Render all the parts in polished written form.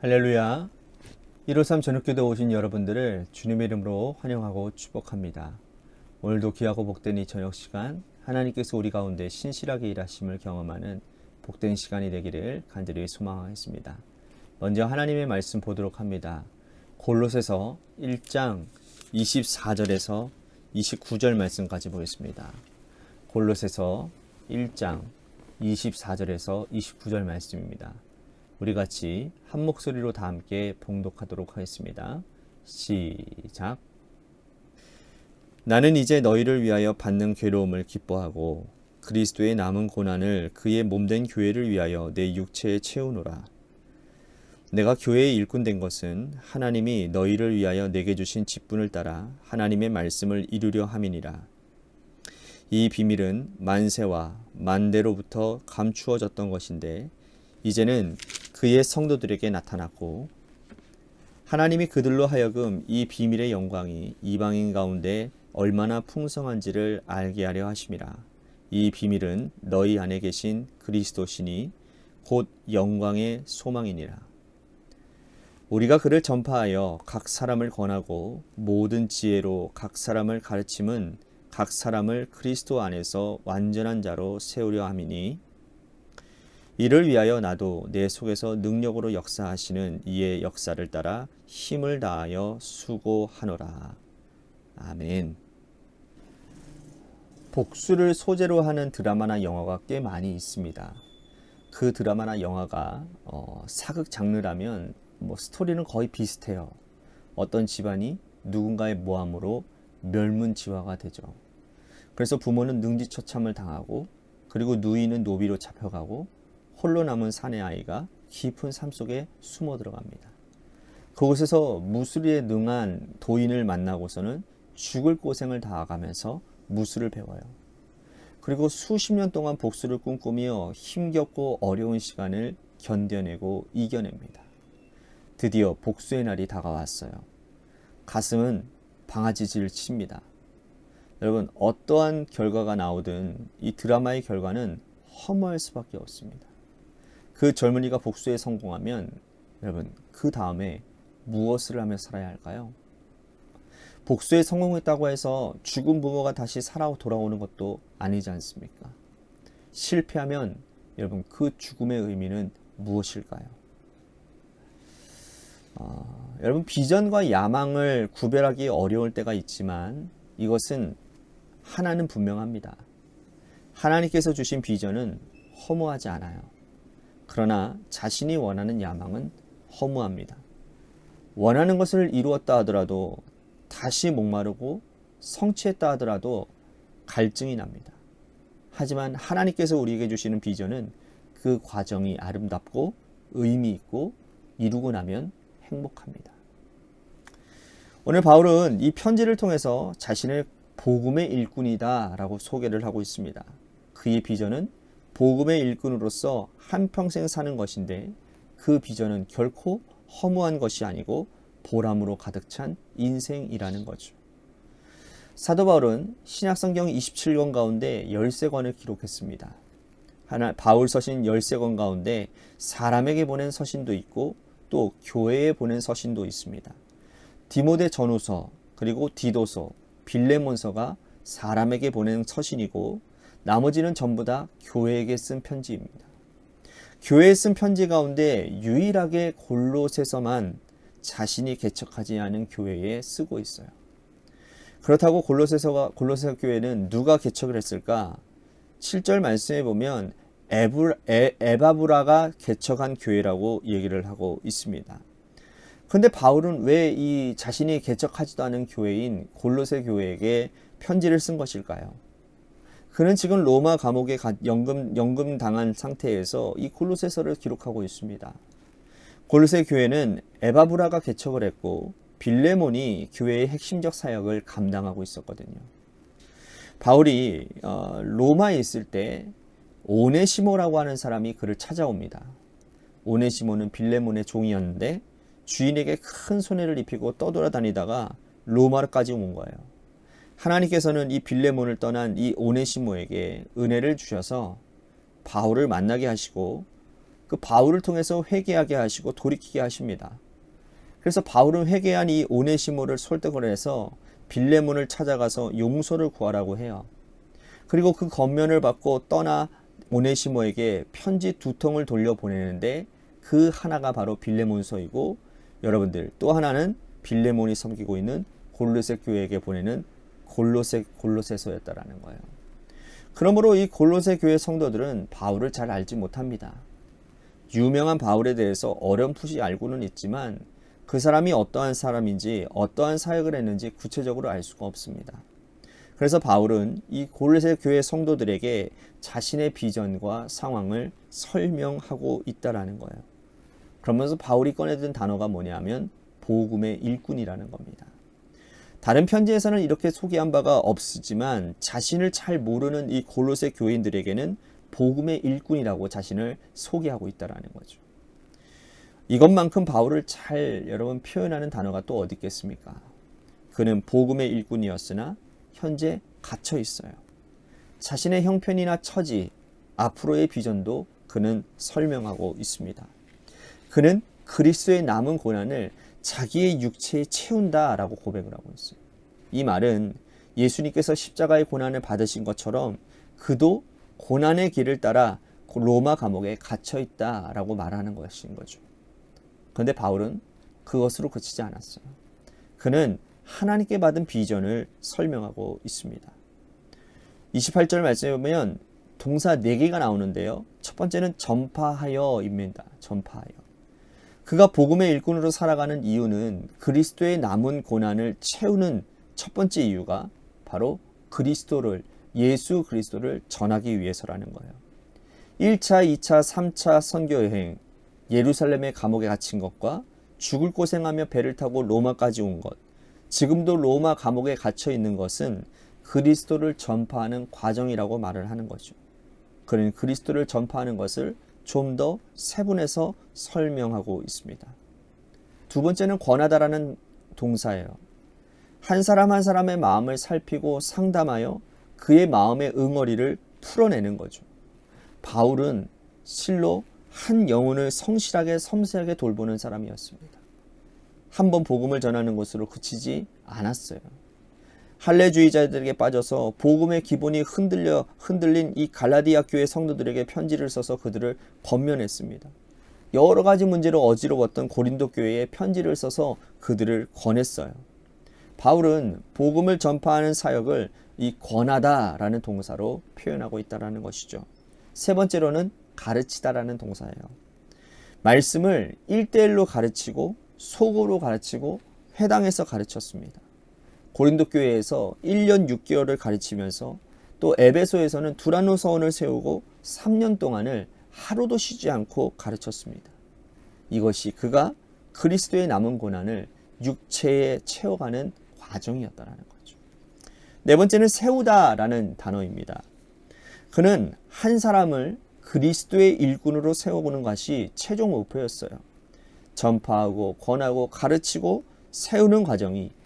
할렐루야. 153 저녁기도 오신 여러분들을 주님의 이름으로 환영하고 축복합니다. 오늘도 귀하고 복된 이 저녁 시간, 하나님께서 우리 가운데 신실하게 일하심을 경험하는 복된 시간이 되기를 간절히 소망하겠습니다. 먼저 하나님의 말씀 보도록 합니다. 골로새서 1장 24절에서 29절 말씀까지 보겠습니다. 골로새서 1장 24절에서 29절 말씀입니다. 우리 같이 한 목소리로 다 함께 봉독하도록 하겠습니다. 시작. 나는 이제 너희를 위하여 받는 괴로움을 기뻐하고 그리스도의 남은 고난을 그의 몸된 교회를 위하여 내 육체에 채우노라. 내가 교회의 일꾼 된 것은 하나님이 너희를 위하여 내게 주신 직분을 따라 하나님의 말씀을 이루려 함이니라. 이 비밀은 만세와 만대로부터 감추어졌던 것인데 이제는 그의 성도들에게 나타났고 하나님이 그들로 하여금 이 비밀의 영광이 이방인 가운데 얼마나 풍성한지를 알게 하려 하심이라. 이 비밀은 너희 안에 계신 그리스도시니 곧 영광의 소망이니라. 우리가 그를 전파하여 각 사람을 권하고 모든 지혜로 각 사람을 가르침은 각 사람을 그리스도 안에서 완전한 자로 세우려 함이니 이를 위하여 나도 내 속에서 능력으로 역사하시는 이의 역사를 따라 힘을 다하여 수고하노라. 아멘. 복수를 소재로 하는 드라마나 영화가 꽤 많이 있습니다. 그 드라마나 영화가 사극 장르라면 스토리는 거의 비슷해요. 어떤 집안이 누군가의 모함으로 멸문지화가 되죠. 그래서 부모는 능지처참을 당하고 그리고 누이는 노비로 잡혀가고 홀로 남은 사내 아이가 깊은 삶 속에 숨어 들어갑니다. 그곳에서 무술에 능한 도인을 만나고서는 죽을 고생을 다가면서 무술을 배워요. 그리고 수십 년 동안 복수를 꿈꾸며 힘겹고 어려운 시간을 견뎌내고 이겨냅니다. 드디어 복수의 날이 다가왔어요. 가슴은 방아지질 칩니다. 여러분, 어떠한 결과가 나오든 이 드라마의 결과는 허무할 수밖에 없습니다. 그 젊은이가 복수에 성공하면 여러분 그 다음에 무엇을 하며 살아야 할까요? 복수에 성공했다고 해서 죽은 부모가 다시 살아 돌아오는 것도 아니지 않습니까? 실패하면 여러분 그 죽음의 의미는 무엇일까요? 여러분 비전과 야망을 구별하기 어려울 때가 있지만 이것은 하나는 분명합니다. 하나님께서 주신 비전은 허무하지 않아요. 그러나 자신이 원하는 야망은 허무합니다. 원하는 것을 이루었다 하더라도 다시 목마르고 성취했다 하더라도 갈증이 납니다. 하지만 하나님께서 우리에게 주시는 비전은 그 과정이 아름답고 의미 있고 이루고 나면 행복합니다. 오늘 바울은 이 편지를 통해서 자신을 복음의 일꾼이다 라고 소개를 하고 있습니다. 그의 비전은 복음의 일꾼으로서 한평생 사는 것인데 그 비전은 결코 허무한 것이 아니고 보람으로 가득 찬 인생이라는 거죠. 사도 바울은 신약성경 27권 가운데 13권을 기록했습니다. 바울 서신 13권 가운데 사람에게 보낸 서신도 있고 또 교회에 보낸 서신도 있습니다. 디모데 전후서 그리고 디도서, 빌레몬서가 사람에게 보낸 서신이고 나머지는 전부 다 교회에게 쓴 편지입니다. 교회에 쓴 편지 가운데 유일하게 골로새서만 자신이 개척하지 않은 교회에 쓰고 있어요. 그렇다고 골로새 교회는 누가 개척을 했을까? 7절 말씀에 보면 에바브라가 개척한 교회라고 얘기를 하고 있습니다. 그런데 바울은 왜 이 자신이 개척하지도 않은 교회인 골로새 교회에게 편지를 쓴 것일까요? 그는 지금 로마 감옥에 연금 당한 상태에서 이 골로새서를 기록하고 있습니다. 골로새 교회는 에바브라가 개척을 했고 빌레몬이 교회의 핵심적 사역을 감당하고 있었거든요. 바울이 로마에 있을 때 오네시모라고 하는 사람이 그를 찾아옵니다. 오네시모는 빌레몬의 종이었는데 주인에게 큰 손해를 입히고 떠돌아다니다가 로마까지 온 거예요. 하나님께서는 이 빌레몬을 떠난 이 오네시모에게 은혜를 주셔서 바울을 만나게 하시고 그 바울을 통해서 회개하게 하시고 돌이키게 하십니다. 그래서 바울은 회개한 이 오네시모를 설득을 해서 빌레몬을 찾아가서 용서를 구하라고 해요. 그리고 그 권면을 받고 떠나 오네시모에게 편지 2통을 돌려보내는데 그 하나가 바로 빌레몬서이고, 여러분들 또 하나는 빌레몬이 섬기고 있는 골로새 교회에게 보내는 골로새서였다라는 거예요. 그러므로 이 골로새 교회 성도들은 바울을 잘 알지 못합니다. 유명한 바울에 대해서 어렴풋이 알고는 있지만 그 사람이 어떠한 사람인지 어떠한 사역을 했는지 구체적으로 알 수가 없습니다. 그래서 바울은 이 골로새 교회 성도들에게 자신의 비전과 상황을 설명하고 있다라는 거예요. 그러면서 바울이 꺼내든 단어가 뭐냐면 복음의 일꾼이라는 겁니다. 다른 편지에서는 이렇게 소개한 바가 없지만 자신을 잘 모르는 이 골로새 교인들에게는 복음의 일꾼이라고 자신을 소개하고 있다라는 거죠. 이것만큼 바울을 잘 여러분 표현하는 단어가 또 어디 있겠습니까? 그는 복음의 일꾼이었으나 현재 갇혀 있어요. 자신의 형편이나 처지, 앞으로의 비전도 그는 설명하고 있습니다. 그는 그리스도의 남은 고난을 자기의 육체에 채운다라고 고백을 하고 있어요. 이 말은 예수님께서 십자가의 고난을 받으신 것처럼 그도 고난의 길을 따라 로마 감옥에 갇혀 있다라고 말하는 것인 거죠. 그런데 바울은 그것으로 그치지 않았어요. 그는 하나님께 받은 비전을 설명하고 있습니다. 28절 말씀에 보면 동사 4개가 나오는데요. 첫 번째는 전파하여입니다. 전파하여. 그가 복음의 일꾼으로 살아가는 이유는 그리스도의 남은 고난을 채우는 첫 번째 이유가 바로 그리스도를, 예수 그리스도를 전하기 위해서라는 거예요. 1차, 2차, 3차 선교여행, 예루살렘의 감옥에 갇힌 것과 죽을 고생하며 배를 타고 로마까지 온 것, 지금도 로마 감옥에 갇혀 있는 것은 그리스도를 전파하는 과정이라고 말을 하는 거죠. 그는 그리스도를 전파하는 것을 좀 더 세분해서 설명하고 있습니다. 두 번째는 권하다라는 동사예요. 한 사람 한 사람의 마음을 살피고 상담하여 그의 마음의 응어리를 풀어내는 거죠. 바울은 실로 한 영혼을 성실하게 섬세하게 돌보는 사람이었습니다. 한번 복음을 전하는 것으로 그치지 않았어요. 할례주의자들에게 빠져서 복음의 기본이 흔들린 이 갈라디아 교회 성도들에게 편지를 써서 그들을 권면했습니다. 여러 가지 문제로 어지러웠던 고린도 교회에 편지를 써서 그들을 권했어요. 바울은 복음을 전파하는 사역을 이 권하다라는 동사로 표현하고 있다는 것이죠. 세 번째로는 가르치다라는 동사예요. 말씀을 1대1로 가르치고 속으로 가르치고 회당에서 가르쳤습니다. 고린도 교회에서 1년 6개월을 가르치면서 또 에베소에서는 두란노 서원을 세우고 3년 동안을 하루도 쉬지 않고 가르쳤습니다. 이것이 그가 그리스도의 남은 고난을 육체에 채워가는 과정이었다는 거죠. 네 번째는 세우다라는 단어입니다. 그는 한 사람을 그리스도의 일꾼으로 세워보는 것이 최종 목표였어요. 전파하고 권하고 가르치고 세우는 과정이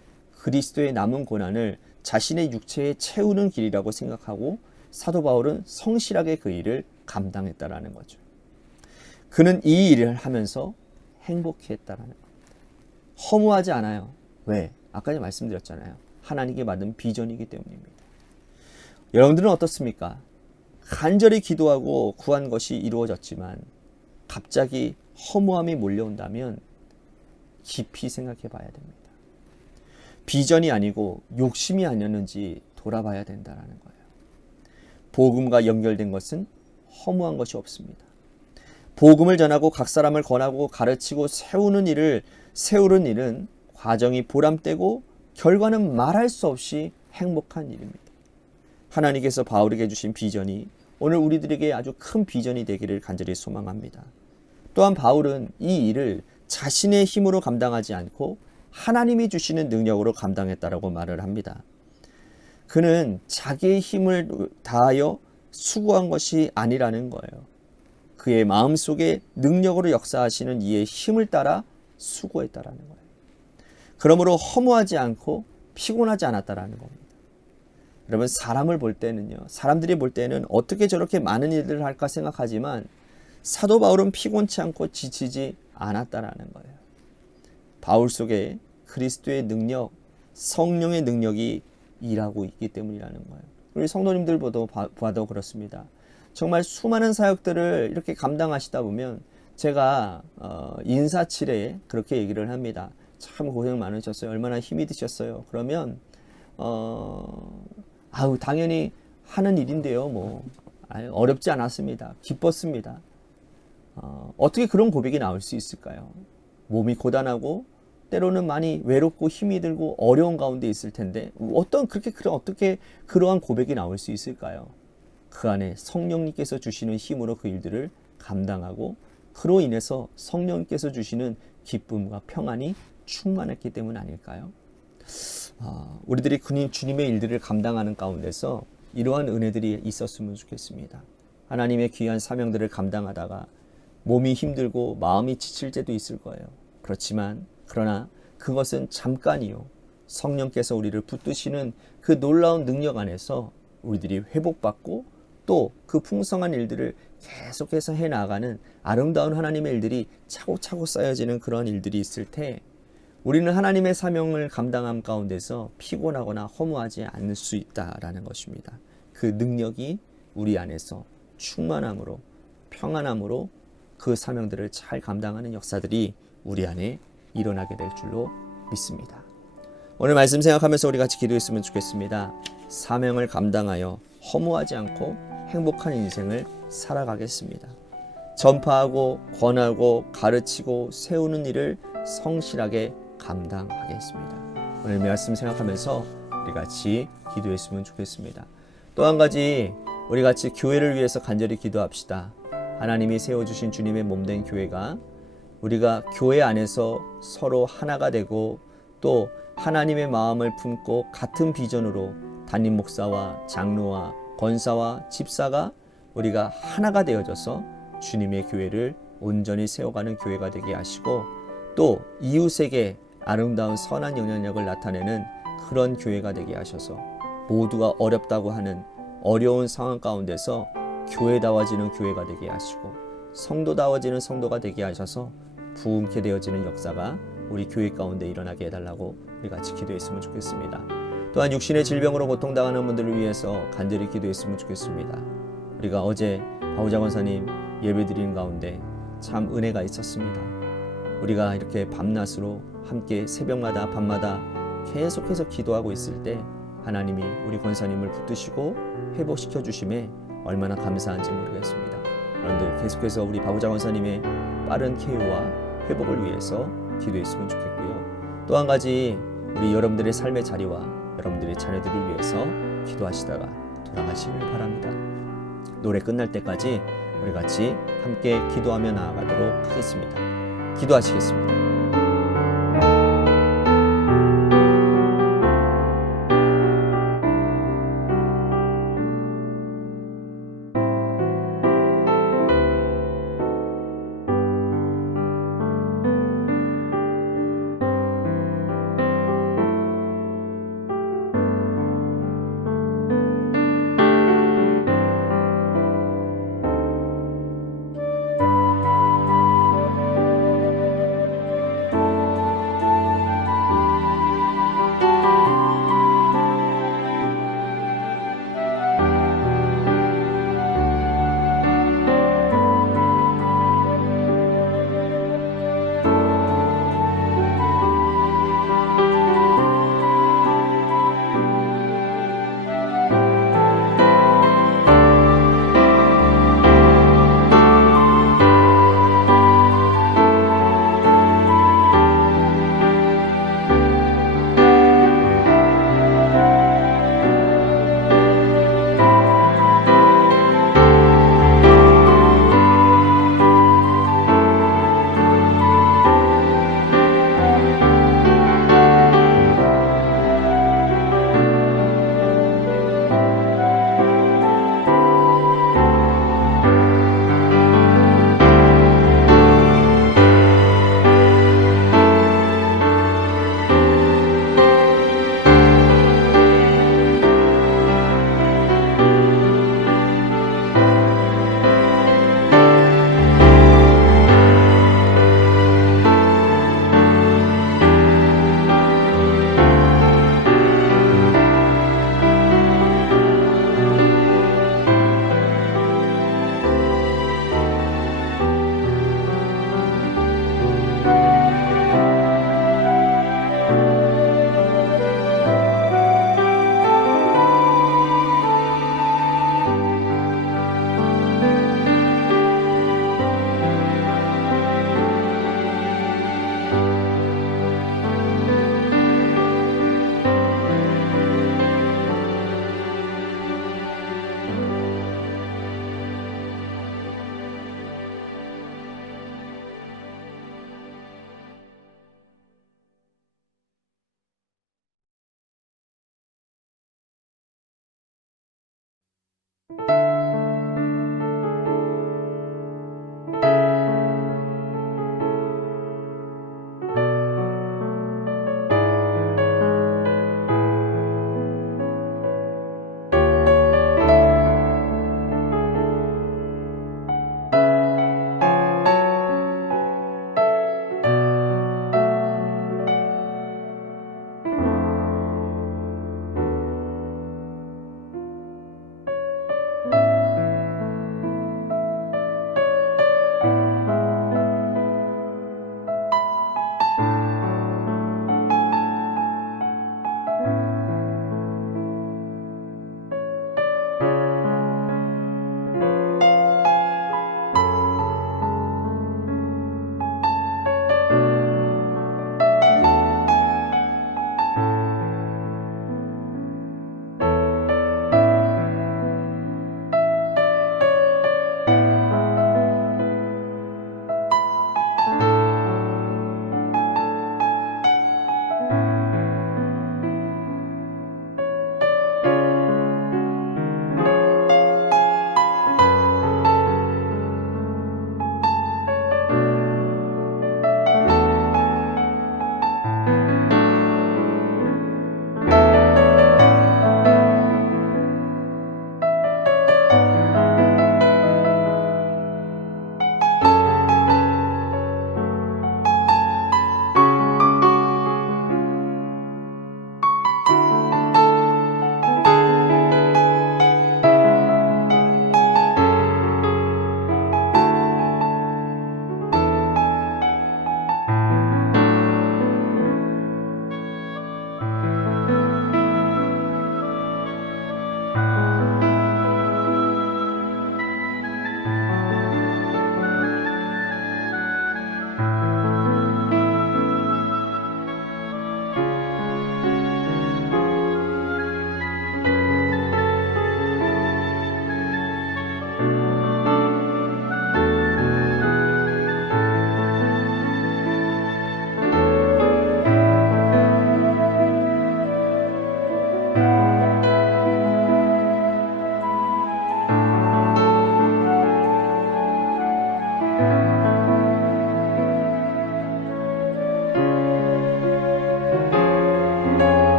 그리스도의 남은 고난을 자신의 육체에 채우는 길이라고 생각하고 사도 바울은 성실하게 그 일을 감당했다라는 거죠. 그는 이 일을 하면서 행복했다라는 겁니다. 허무하지 않아요. 왜? 아까 말씀드렸잖아요. 하나님께 받은 비전이기 때문입니다. 여러분들은 어떻습니까? 간절히 기도하고 구한 것이 이루어졌지만 갑자기 허무함이 몰려온다면 깊이 생각해 봐야 됩니다. 비전이 아니고 욕심이 아니었는지 돌아봐야 된다는 거예요. 복음과 연결된 것은 허무한 것이 없습니다. 복음을 전하고 각 사람을 권하고 가르치고 세우는 일은 과정이 보람되고 결과는 말할 수 없이 행복한 일입니다. 하나님께서 바울에게 주신 비전이 오늘 우리들에게 아주 큰 비전이 되기를 간절히 소망합니다. 또한 바울은 이 일을 자신의 힘으로 감당하지 않고 하나님이 주시는 능력으로 감당했다라고 말을 합니다. 그는 자기의 힘을 다하여 수고한 것이 아니라는 거예요. 그의 마음속에 능력으로 역사하시는 이의 힘을 따라 수고했다라는 거예요. 그러므로 허무하지 않고 피곤하지 않았다라는 겁니다. 여러분, 사람들이 볼 때는 어떻게 저렇게 많은 일들을 할까 생각하지만 사도 바울은 피곤치 않고 지치지 않았다라는 거예요. 바울 속에 그리스도의 능력, 성령의 능력이 일하고 있기 때문이라는 거예요. 우리 성도님들 봐도 그렇습니다. 정말 수많은 사역들을 이렇게 감당하시다 보면 제가 인사치레에 그렇게 얘기를 합니다. 참 고생 많으셨어요. 얼마나 힘이 드셨어요. 그러면 당연히 하는 일인데요. 뭐 어렵지 않았습니다. 기뻤습니다. 어떻게 그런 고백이 나올 수 있을까요? 몸이 고단하고 때로는 많이 외롭고 힘이 들고 어려운 가운데 있을 텐데 어떻게 그러한 고백이 나올 수 있을까요? 그 안에 성령님께서 주시는 힘으로 그 일들을 감당하고 그로 인해서 성령님께서 주시는 기쁨과 평안이 충만했기 때문 아닐까요? 우리들이 주님의 일들을 감당하는 가운데서 이러한 은혜들이 있었으면 좋겠습니다. 하나님의 귀한 사명들을 감당하다가 몸이 힘들고 마음이 지칠 때도 있을 거예요. 그러나 그것은 잠깐이요. 성령께서 우리를 붙드시는 그 놀라운 능력 안에서 우리들이 회복받고 또 그 풍성한 일들을 계속해서 해나가는 아름다운 하나님의 일들이 차곡차곡 쌓여지는 그런 일들이 있을 때 우리는 하나님의 사명을 감당함 가운데서 피곤하거나 허무하지 않을 수 있다라는 것입니다. 그 능력이 우리 안에서 충만함으로 평안함으로 그 사명들을 잘 감당하는 역사들이 우리 안에 일어나게 될 줄로 믿습니다. 오늘 말씀 생각하면서 우리 같이 기도했으면 좋겠습니다. 사명을 감당하여 허무하지 않고 행복한 인생을 살아가겠습니다. 전파하고 권하고 가르치고 세우는 일을 성실하게 감당하겠습니다. 오늘 말씀 생각하면서 우리 같이 기도했으면 좋겠습니다. 또 한 가지 우리 같이 교회를 위해서 간절히 기도합시다. 하나님이 세워주신 주님의 몸된 교회가 우리가 교회 안에서 서로 하나가 되고 또 하나님의 마음을 품고 같은 비전으로 담임 목사와 장로와 권사와 집사가 우리가 하나가 되어져서 주님의 교회를 온전히 세워가는 교회가 되게 하시고 또 이웃에게 아름다운 선한 영향력을 나타내는 그런 교회가 되게 하셔서 모두가 어렵다고 하는 어려운 상황 가운데서 교회다워지는 교회가 되게 하시고 성도다워지는 성도가 되게 하셔서 부흥케 되어지는 역사가 우리 교회 가운데 일어나게 해달라고 우리 같이 기도했으면 좋겠습니다. 또한 육신의 질병으로 고통당하는 분들을 위해서 간절히 기도했으면 좋겠습니다. 우리가 어제 바우자 권사님 예배드리는 가운데 참 은혜가 있었습니다. 우리가 이렇게 밤낮으로 함께 새벽마다 밤마다 계속해서 기도하고 있을 때 하나님이 우리 권사님을 붙드시고 회복시켜 주심에 얼마나 감사한지 모르겠습니다. 여러분들 계속해서 우리 바우자 권사님의 빠른 쾌유와 회복을 위해서 기도했으면 좋겠고요. 또 한 가지 우리 여러분들의 삶의 자리와 여러분들의 자녀들을 위해서 기도하시다가 돌아가시길 바랍니다. 노래 끝날 때까지 우리 같이 함께 기도하며 나아가도록 하겠습니다. 기도하시겠습니다.